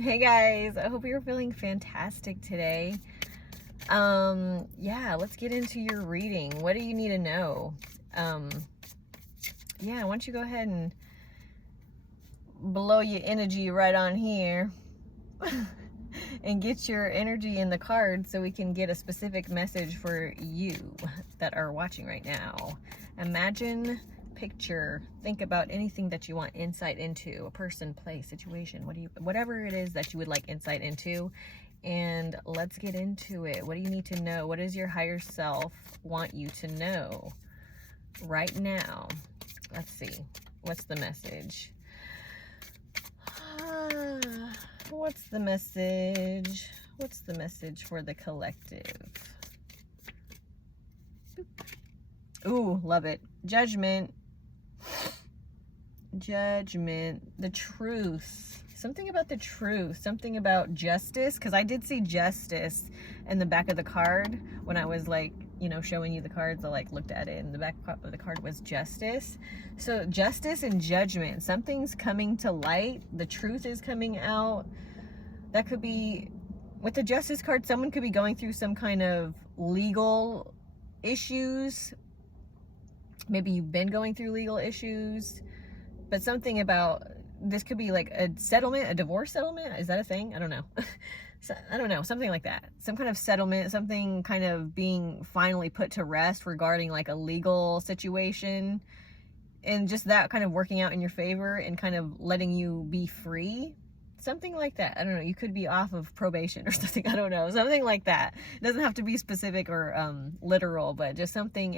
Hey guys, I hope you're feeling fantastic today. Yeah, let's get into your reading. What do you need to know? Yeah, why don't you go ahead and blow your energy right on here and get your energy in the card so we can get a specific message for you that are watching right now. Imagine, picture, think about anything that you want insight into, a person, place, situation, whatever it is that you would like insight into, and let's get into it. What do you need to know? What does your higher self want you to know right now? Let's see. What's the message? What's the message? What's the message for the collective? Ooh, love it. Judgment. Judgment. The truth. Something about the truth. Something about justice. Because I did see justice in the back of the card when I was like, you know, showing you the cards. I like looked at it and the back of the card was justice. So justice and judgment. Something's coming to light. The truth is coming out. That could be, with the justice card, someone could be going through some kind of legal issues. Maybe you've been going through legal issues, but something about, this could be like a settlement, a divorce settlement. Is that a thing? I don't know. So, I don't know, something like that. Some kind of settlement, something kind of being finally put to rest regarding like a legal situation, and just that kind of working out in your favor and kind of letting you be free. Something like that. I don't know. You could be off of probation or something. I don't know. Something like that. It doesn't have to be specific or literal, but just something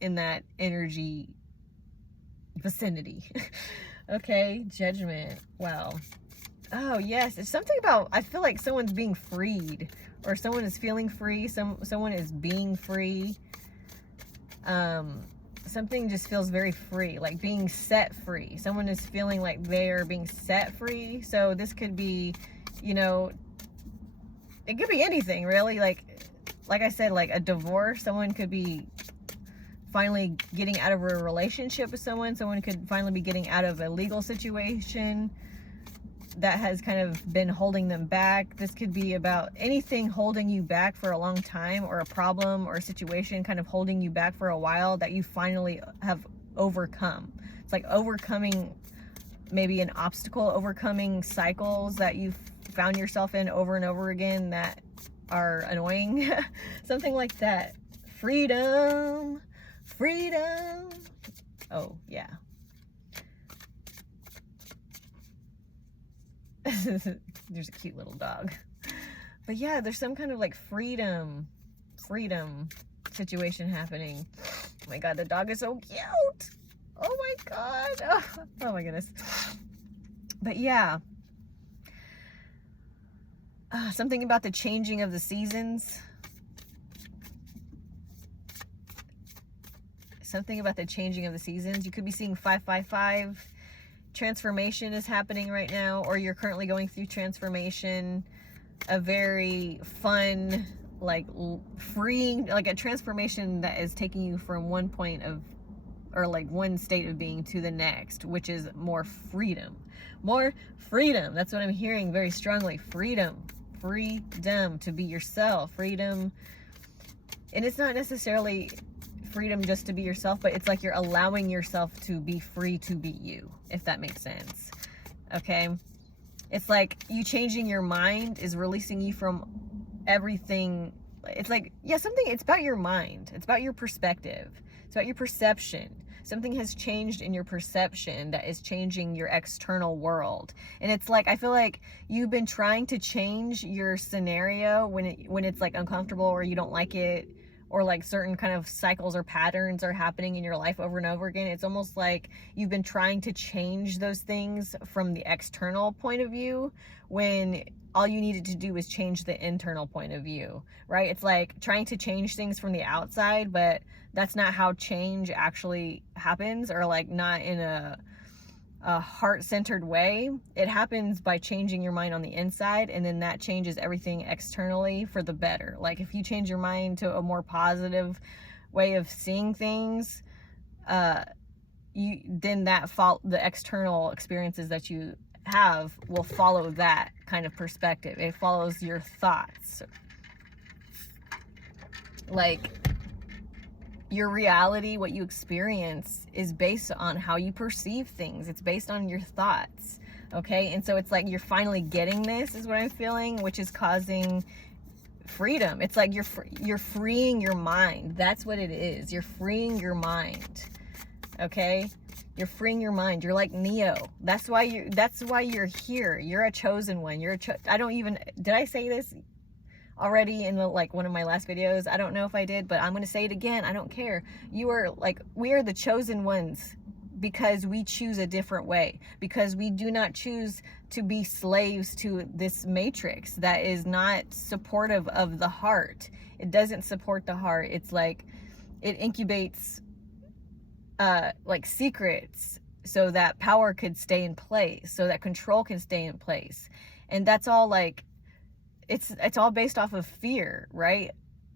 in that energy vicinity. Okay, judgment. Wow. Oh yes, it's something about, I feel like someone's being freed, or someone is feeling free. Someone is being free. Something just feels very free, like being set free. Someone is feeling like they're being set free. So this could be, you know, it could be anything really. Like I said, like a divorce. Someone could be finally getting out of a relationship with someone. Someone could finally be getting out of a legal situation that has kind of been holding them back. This could be about anything holding you back for a long time, or a problem or a situation kind of holding you back for a while that you finally have overcome. It's like overcoming maybe an obstacle, overcoming cycles that you've found yourself in over and over again that are annoying. Something like that. Freedom. Freedom. Oh, yeah. There's a cute little dog. But yeah, there's some kind of like freedom situation happening. Oh my god, the dog is so cute. Oh my god. Oh my goodness. But yeah, something about the changing of the seasons. Something about the changing of the seasons. You could be seeing 555. Transformation is happening right now, or you're currently going through transformation. A very fun, like freeing, like a transformation that is taking you from one point of, or like one state of being to the next, which is more freedom. More freedom. That's what I'm hearing very strongly. Freedom. Freedom to be yourself. Freedom. And it's not necessarily freedom just to be yourself, but it's like you're allowing yourself to be free to be you, if that makes sense. Okay, it's like you changing your mind is releasing you from everything. It's like, yeah, something, it's about your mind, it's about your perspective, it's about your perception. Something has changed in your perception that is changing your external world. And it's like, I feel like you've been trying to change your scenario when it's like uncomfortable, or you don't like it, or like certain kind of cycles or patterns are happening in your life over and over again. It's almost like you've been trying to change those things from the external point of view, when all you needed to do was change the internal point of view, right? It's like trying to change things from the outside, but that's not how change actually happens, or like not in a heart-centered way. It happens by changing your mind on the inside, and then that changes everything externally for the better. Like if you change your mind to a more positive way of seeing things, then the external experiences that you have will follow that kind of perspective. It follows your thoughts. Like, your reality, what you experience, is based on how you perceive things. It's based on your thoughts. Okay? And so it's like you're finally getting this, is what I'm feeling, which is causing freedom. It's like you're freeing your mind. That's what it is. You're freeing your mind. Okay? You're freeing your mind. You're like Neo. That's why you're here. You're a chosen one. Did I say this already in one of my last videos? I don't know if I did, but I'm going to say it again. I don't care. We are the chosen ones because we choose a different way, because we do not choose to be slaves to this matrix that is not supportive of the heart. It doesn't support the heart. It's like it incubates secrets so that power could stay in place, so that control can stay in place. And that's all it's all based off of fear, right?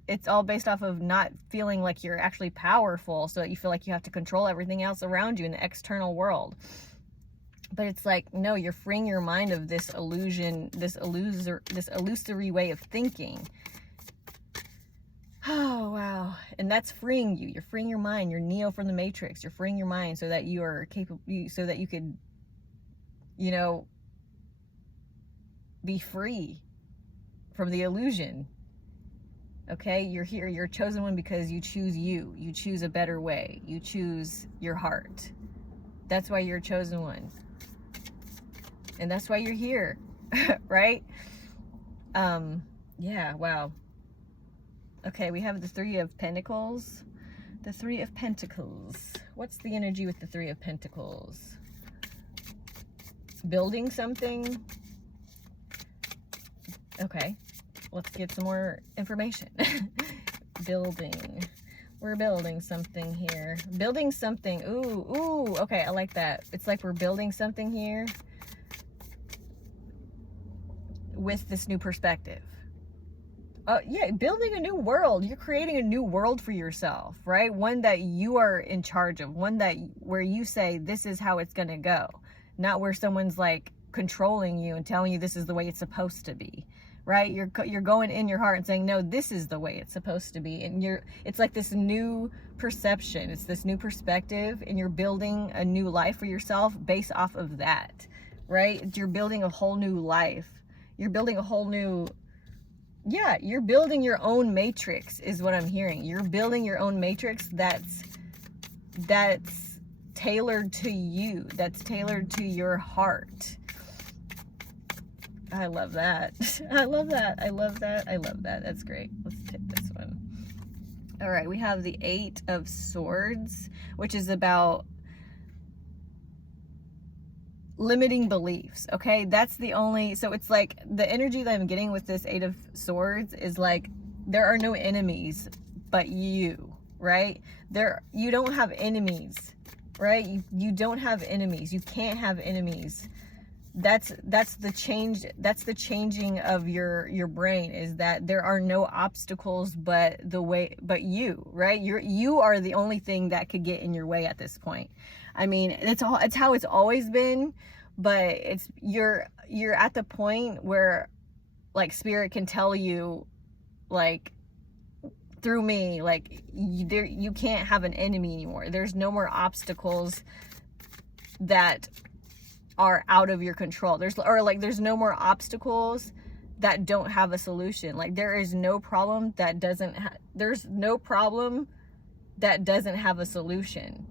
It's all based off of not feeling like you're actually powerful, so that you feel like you have to control everything else around you in the external world. But it's like, no, you're freeing your mind of this illusion, this illusory way of thinking. Oh, wow. And that's freeing you. You're freeing your mind. You're Neo from the Matrix. You're freeing your mind so that you are capable, so that you could, be free from the illusion. Okay? You're here. You're a chosen one because you choose you. You choose a better way. You choose your heart. That's why you're a chosen one. And that's why you're here. Right? Yeah, wow. Okay, we have the Three of Pentacles. The Three of Pentacles. What's the energy with the Three of Pentacles? Building something. Okay, let's get some more information. Building. We're building something here. Building something. Ooh, okay, I like that. It's like we're building something here with this new perspective. Yeah, building a new world. You're creating a new world for yourself, right? One that you are in charge of. One where you say, this is how it's going to go. Not where someone's like controlling you and telling you this is the way it's supposed to be, right? You're going in your heart and saying, no, this is the way it's supposed to be. And it's like this new perception. It's this new perspective, and you're building a new life for yourself based off of that, right? You're building a whole new life. You're building a whole new... Yeah, you're building your own matrix is what I'm hearing. You're building your own matrix that's tailored to you, that's tailored to your heart. I love that. I love that. I love that. I love that. That's great. Let's take this one. All right, we have the Eight of Swords, which is about limiting beliefs. Okay, that's the only... So it's like the energy that I'm getting with this Eight of Swords is like there are no enemies but you, right? You don't have enemies, right? You don't have enemies. You can't have enemies. That's the change. That's the changing of your brain, is that there are no obstacles but you, right? You are the only thing that could get in your way at this point. I mean, it's how it's always been, but you're at the point where like spirit can tell you, like through me, like you can't have an enemy anymore. There's no more obstacles that are out of your control. There's no more obstacles that don't have a solution. Like there is no problem that doesn't have a solution.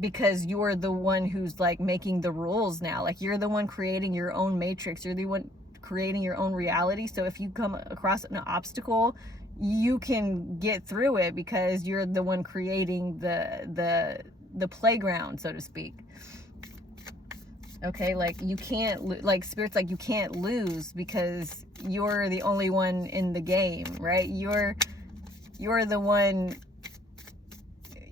Because you're the one who's like making the rules now. Like you're the one creating your own matrix. You're the one creating your own reality. So if you come across an obstacle, you can get through it because you're the one creating the playground, so to speak. Okay, like you can't, like spirit's like you can't lose because you're the only one in the game, right? You're the one.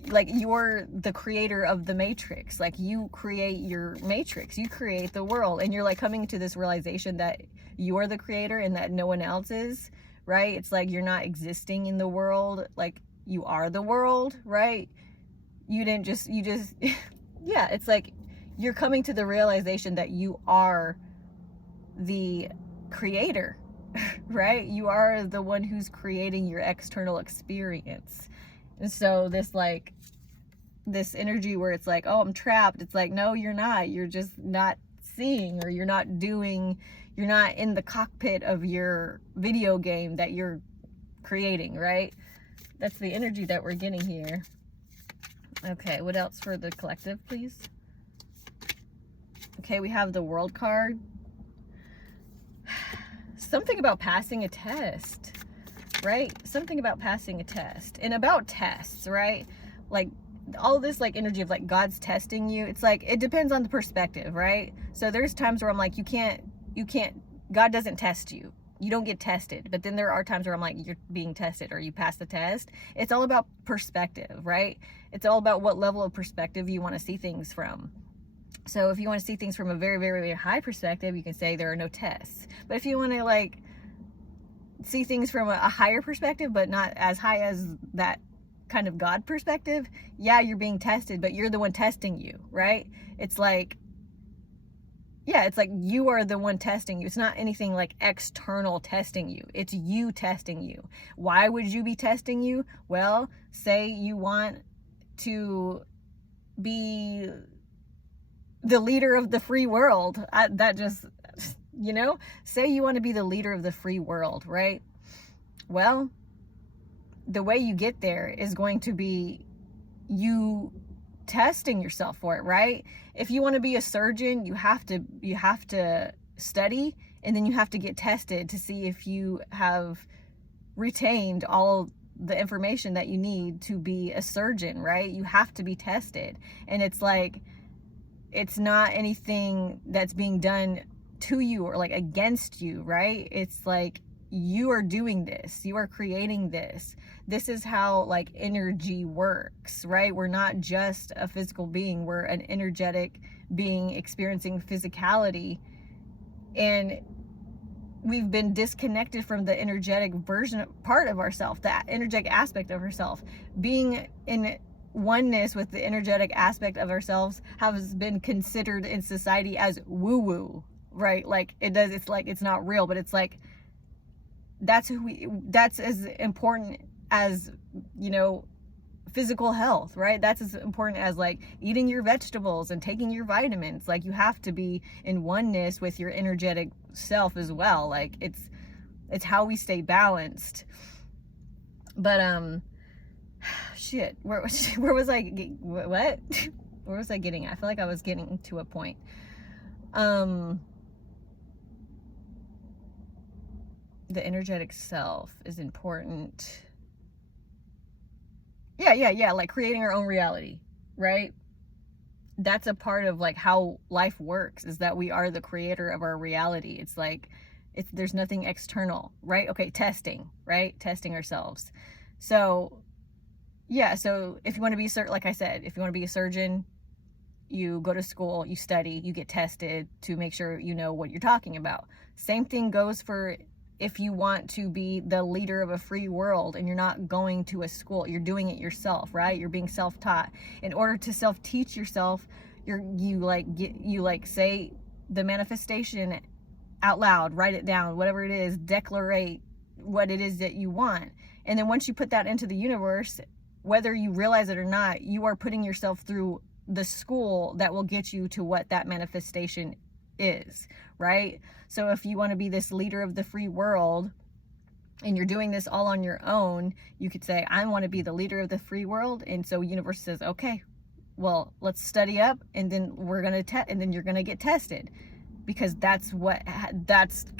Like you're the creator of the matrix. Like you create your matrix, you create the world, and you're like coming to this realization that you're the creator and that no one else is, right? It's like you're not existing in the world, like you are the world, right? You just yeah, it's like you're coming to the realization that you are the creator, right? You are the one who's creating your external experience. And so this energy where it's like, oh, I'm trapped. It's like, no, you're not. You're just not seeing, or you're not in the cockpit of your video game that you're creating, right? That's the energy that we're getting here. Okay, what else for the collective, please? Okay, we have the World card. Something about passing a test, right? Something about passing a test. And about tests, right? Like, all this like energy of like God's testing you. It's like, it depends on the perspective, right? So there's times where I'm like, you can't, God doesn't test you. You don't get tested. But then there are times where I'm like, you're being tested, or you pass the test. It's all about perspective, right? It's all about what level of perspective you want to see things from. So if you want to see things from a very, very, very high perspective, you can say there are no tests. But if you want to like see things from a higher perspective, but not as high as that kind of God perspective, yeah, you're being tested, but you're the one testing you, right? It's like, yeah, it's like you are the one testing you. It's not anything like external testing you. It's you testing you. Why would you be testing you? Well, say you want to be the leader of the free world. Say you want to be the leader of the free world, right? Well, the way you get there is going to be you testing yourself for it, right? If you want to be a surgeon, you have to study, and then you have to get tested to see if you have retained all the information that you need to be a surgeon, right? You have to be tested. And it's like, it's not anything that's being done to you or like against you, right? It's like, you are doing this, you are creating this. This is how like energy works, right? We're not just a physical being, we're an energetic being experiencing physicality, and we've been disconnected from the energetic part of ourselves, that energetic aspect of ourselves. Being in oneness with the energetic aspect of ourselves has been considered in society as woo-woo, right? Like it's like, it's not real, but it's like, that's as important as, physical health, right? That's as important as like eating your vegetables and taking your vitamins. Like, you have to be in oneness with your energetic self as well. Like, it's how we stay balanced. But shit, where was I? What? Where was I getting at? I feel like I was getting to a point. The energetic self is important. Yeah, like creating our own reality, right? That's a part of like how life works, is that we are the creator of our reality. It's like, there's nothing external, right? Okay, testing, right? Testing ourselves. So yeah, so if you want to be, like I said, if you want to be a surgeon, you go to school, you study, you get tested to make sure you know what you're talking about. Same thing goes for if you want to be the leader of a free world, and you're not going to a school, you're doing it yourself, right? You're being self-taught. In order to self-teach yourself, you say the manifestation out loud, write it down, whatever it is, declarate what it is that you want. And then once you put that into the universe, whether you realize it or not, you are putting yourself through the school that will get you to what that manifestation is, right? So if you want to be this leader of the free world, and you're doing this all on your own, you could say, I want to be the leader of the free world. And so universe says, okay, well, let's study up, and then we're going to and then you're going to get tested, because that's what happens,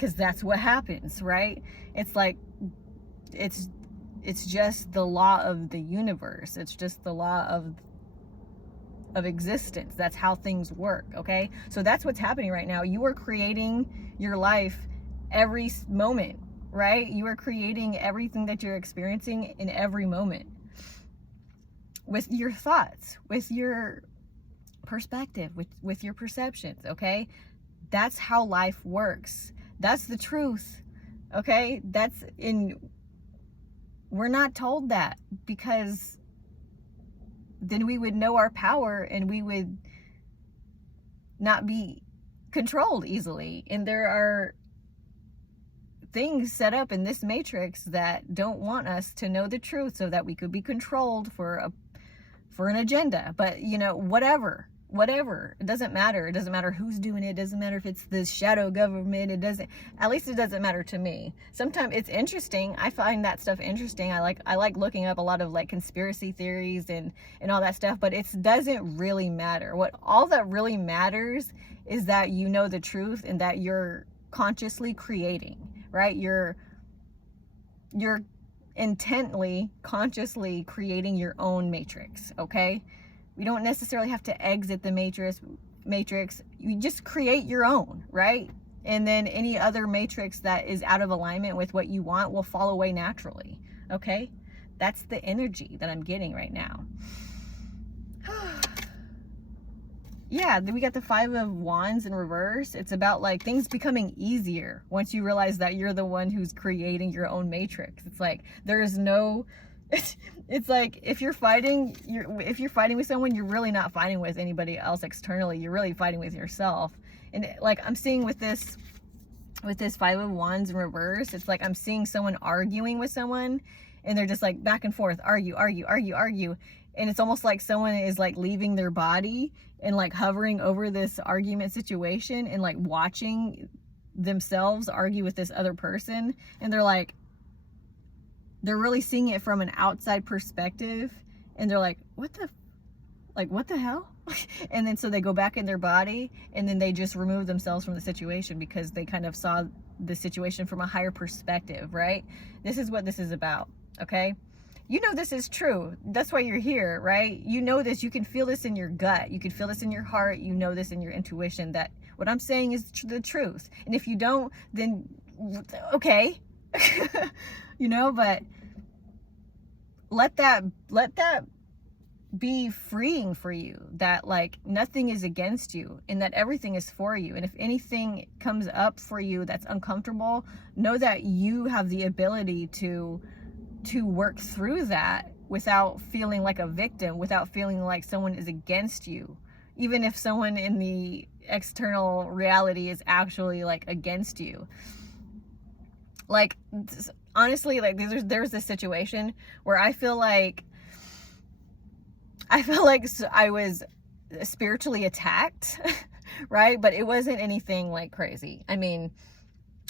right? It's like, it's just the law of the universe. It's just the law of existence. That's how things work. Okay, so that's what's happening right now. You are creating your life every moment, right? You are creating everything that you're experiencing in every moment with your thoughts, with your perspective, with your perceptions. Okay, that's how life works. That's the truth. Okay, we're not told that, because then we would know our power, and we would not be controlled easily. And there are things set up in this matrix that don't want us to know the truth so that we could be controlled for an agenda. But you know, whatever, it doesn't matter. It doesn't matter who's doing it. It doesn't matter if it's the shadow government. At least it doesn't matter to me. Sometimes it's interesting. I find that stuff interesting. I like looking up a lot of like conspiracy theories and all that stuff, but it doesn't really matter. All that really matters is that you know the truth and that you're consciously creating, right? You're intently, consciously creating your own matrix, okay? We don't necessarily have to exit the matrix. You just create your own, right? And then any other matrix that is out of alignment with what you want will fall away naturally, okay? That's the energy that I'm getting right now. Yeah, then we got the 5 of Wands in reverse. It's about like things becoming easier once you realize that you're the one who's creating your own matrix. It's like there's no, it's like if you're fighting with someone, you're really not fighting with anybody else externally. You're really fighting with yourself. And like I'm seeing with this 5 of Wands in reverse, it's like I'm seeing someone arguing with someone, and they're just like back and forth, argue. And it's almost like someone is like leaving their body and like hovering over this argument situation and like watching themselves argue with this other person. And they're really seeing it from an outside perspective. And they're like, what the hell? And then so they go back in their body, and then they just remove themselves from the situation because they kind of saw the situation from a higher perspective, right? This is what this is about, okay? You know this is true. That's why you're here, right? You know this. You can feel this in your gut. You can feel this in your heart. You know this in your intuition that what I'm saying is the truth. And if you don't, then okay. You know, but let that be freeing for you, that like nothing is against you and that everything is for you. And if anything comes up for you that's uncomfortable, know that you have the ability to work through that without feeling like a victim, without feeling like someone is against you. Even if someone in the external reality is actually like against you. Like honestly, like there's this situation where I feel like I was spiritually attacked, right? But it wasn't anything like crazy. I mean,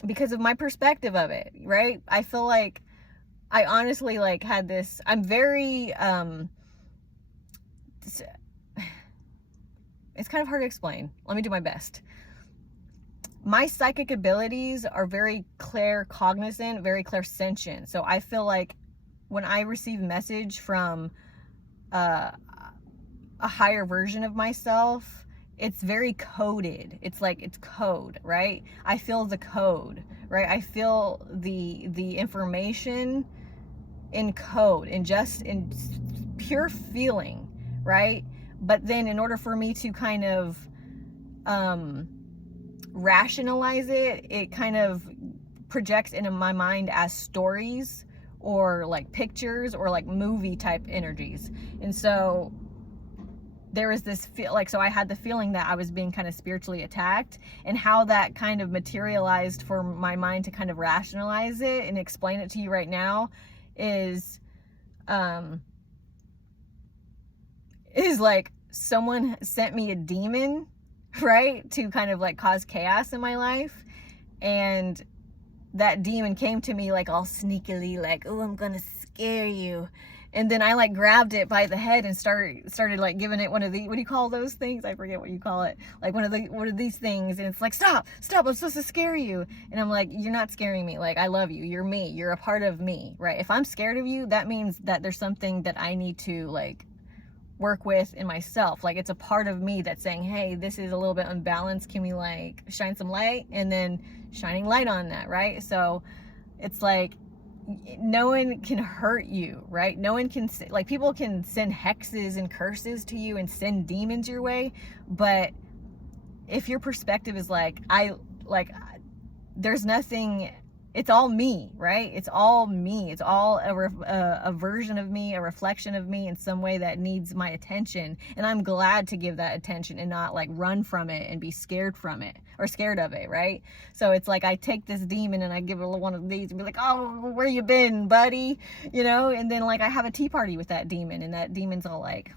because of my perspective of it, right? I feel like I honestly like had this, I'm very, it's kind of hard to explain. Let me do my best. My psychic abilities are very claircognizant, very clairsentient. So I feel like when I receive message from a higher version of myself, it's very coded. It's like it's code, right? I feel the code, right? I feel the information in code and just in pure feeling, right? But then in order for me to kind of rationalize it, it kind of projects into my mind as stories or like pictures or like movie type energies. And so there was this so I had the feeling that I was being kind of spiritually attacked, and how that kind of materialized for my mind to kind of rationalize it and explain it to you right now is like someone sent me a demon, right, to kind of like cause chaos in my life. And that demon came to me like all sneakily, like, oh, I'm gonna scare you. And then I like grabbed it by the head and started like giving it one of the, what do you call those things? I forget what you call it. Like one of these things. And it's like, stop, I'm supposed to scare you. And I'm like, you're not scaring me. Like, I love you. You're me. You're a part of me, right? If I'm scared of you, that means that there's something that I need to like work with in myself. Like it's a part of me that's saying, hey, this is a little bit unbalanced. Can we like shine some light? And then shining light on that, right? So it's like, no one can hurt you, right? No one can, like, people can send hexes and curses to you and send demons your way, but if your perspective is like, there's nothing it's all me, right? It's all me. It's all a version of me, a reflection of me in some way that needs my attention. And I'm glad to give that attention and not like run from it and be scared from it or scared of it, right? So it's like I take this demon and I give it one of these and be like, oh, where you been, buddy? You know, and then like I have a tea party with that demon, and that demon's all like,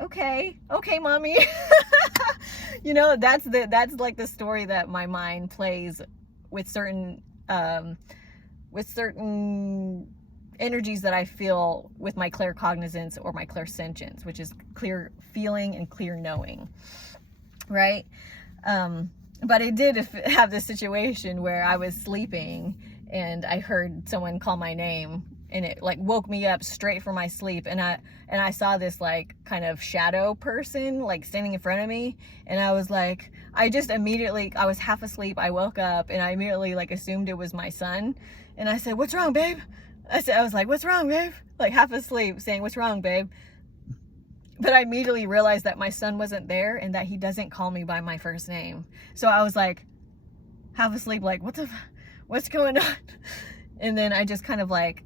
okay, mommy. You know, that's like the story that my mind plays with certain energies that I feel with my claircognizance or my clairsentience, which is clear feeling and clear knowing, right? But I did have this situation where I was sleeping and I heard someone call my name, and it like woke me up straight from my sleep, and I saw this like kind of shadow person like standing in front of me, and I was like, I was half asleep, I woke up and I immediately like assumed it was my son, and I said, what's wrong, babe? I was like, what's wrong, babe? Like half asleep saying, what's wrong, babe? But I immediately realized that my son wasn't there and that he doesn't call me by my first name. So I was like half asleep, like what's going on? And then I just kind of like,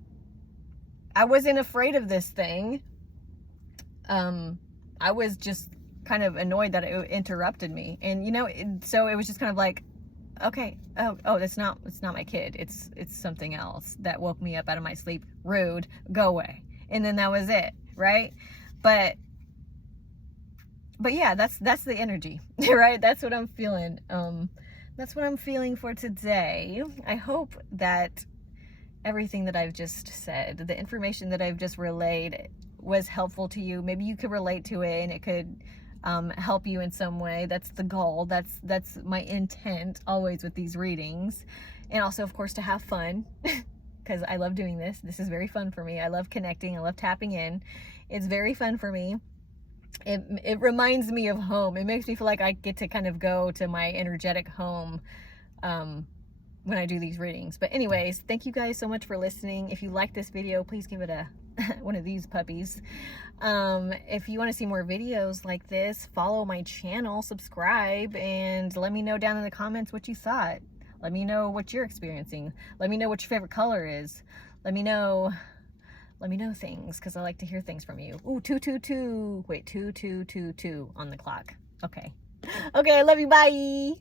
I wasn't afraid of this thing. I was just kind of annoyed that it interrupted me. And, you know, so it was just kind of like, okay, oh, it's not my kid. It's something else that woke me up out of my sleep. Rude, go away. And then that was it, right? But yeah, that's the energy, right? That's what I'm feeling. That's what I'm feeling for today. I hope that everything that I've just said, the information that I've just relayed, was helpful to you. Maybe you could relate to it and it could help you in some way. That's the goal. That's my intent always with these readings. And also, of course, to have fun, because I love doing this. This is very fun for me. I love connecting. I love tapping in. It's very fun for me. It reminds me of home. It makes me feel like I get to kind of go to my energetic home when I do these readings. But anyways, thank you guys so much for listening. If you like this video, please give it a one of these puppies. If you want to see more videos like this, follow my channel, subscribe, and let me know down in the comments what you thought. Let me know what you're experiencing. Let me know what your favorite color is. Let me know things, because I like to hear things from you. Ooh, 222. Wait, 2222 on the clock. Okay. Okay, I love you. Bye.